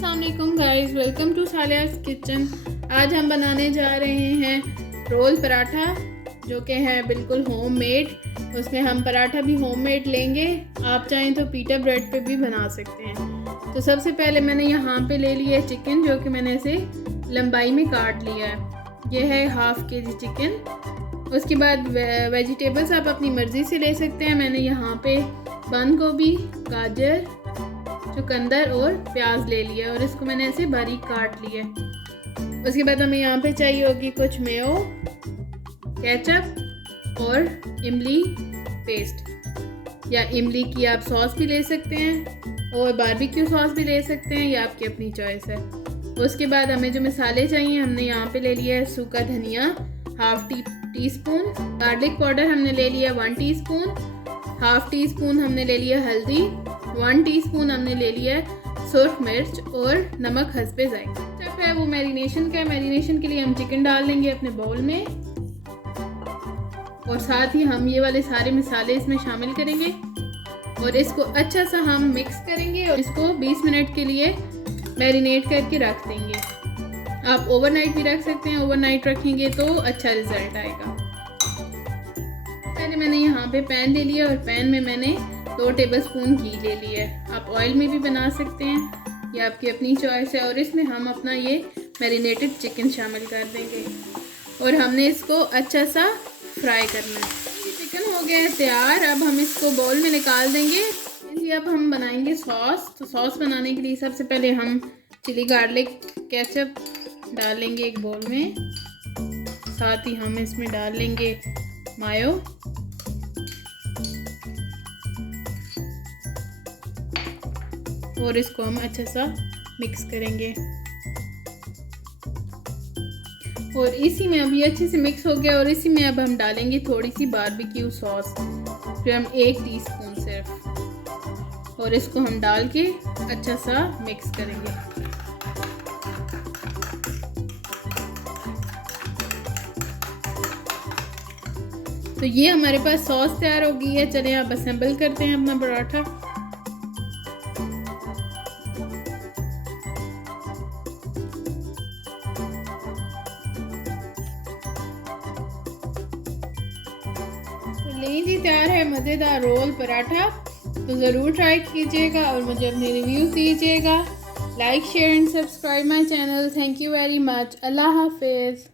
अस्सलाम वालेकुम guys, welcome to सालियास kitchen. आज हम बनाने जा रहे हैं रोल पराठा, जो कि है बिल्कुल होममेड। उसमें हम पराठा भी होममेड लेंगे, आप चाहें तो पीटा ब्रेड पे भी बना सकते हैं। तो सबसे पहले मैंने यहाँ पे ले लिया है चिकन, जो कि मैंने इसे लंबाई में काट लिया है। ये है ½ kg चिकन। उसके बाद वेजिटेबल्स आप अपनी मर्ज़ी से ले सकते हैं। मैंने यहाँ पे बंद गोभी, गाजर, चुकंदर और प्याज ले लिया और इसको मैंने ऐसे बारीक काट लिया। उसके बाद हमें यहाँ पे चाहिए होगी कुछ मेयो, केचप और इमली पेस्ट, या इमली की आप सॉस भी ले सकते हैं और बारबेक्यू सॉस भी ले सकते हैं, या आपकी अपनी चॉइस है। उसके बाद हमें जो मसाले चाहिए, हमने यहाँ पे ले लिया है सूखा धनिया ½ टीस्पून, गार्लिक पाउडर हमने ले लिया 1 टीस्पून, ½ टीस्पून हमने ले लिया हल्दी, 1 टीस्पून हमने ले लिया है सुर्ख मिर्च और नमक हस्बे जायका। स्टेप है वो मैरिनेशन का। मैरिनेशन के लिए हम चिकन डाल लेंगे अपने बाउल में और साथ ही हम ये वाले सारे मसाले इसमें शामिल करेंगे और इसको अच्छा सा हम मिक्स करेंगे और इसको 20 मिनट के लिए मैरिनेट करके रख देंगे। आप ओवरनाइट भी रख सकते हैं, ओवरनाइट रखेंगे तो अच्छा रिजल्ट आएगा। पहले मैंने यहाँ पे पैन ले लिया और पैन में मैंने 2 टेबलस्पून घी ले लिया है। आप ऑयल में भी बना सकते हैं, ये आपकी अपनी चॉइस है। और इसमें हम अपना ये मैरिनेटेड चिकन शामिल कर देंगे और हमने इसको अच्छा सा फ्राई करना है। चिकन हो गया है तैयार, अब हम इसको बाउल में निकाल देंगे। अब हम बनाएंगे सॉस। तो सॉस बनाने के लिए सबसे पहले हम चिली गार्लिक केचप डालेंगे एक बाउल में, साथ ही हम इसमें डाल लेंगे मायो, और इसको हम अच्छा सा मिक्स करेंगे। और इसी में अब ये अच्छे से मिक्स हो गया और इसी में अब हम डालेंगे थोड़ी सी बारबेक्यू सॉस, फिर हम 1 टीस्पून सिर्फ, और इसको हम डाल के अच्छा सा मिक्स करेंगे। तो ये हमारे पास सॉस तैयार हो गई है। चलिए आप असेंबल करते हैं अपना पराठा। लीजिए तैयार है मज़ेदार रोल पराठा। तो ज़रूर ट्राई कीजिएगा और मुझे अपने रिव्यूज़ दीजिएगा। Like, share and subscribe my channel. Thank you very much. अल्लाह हाफिज़।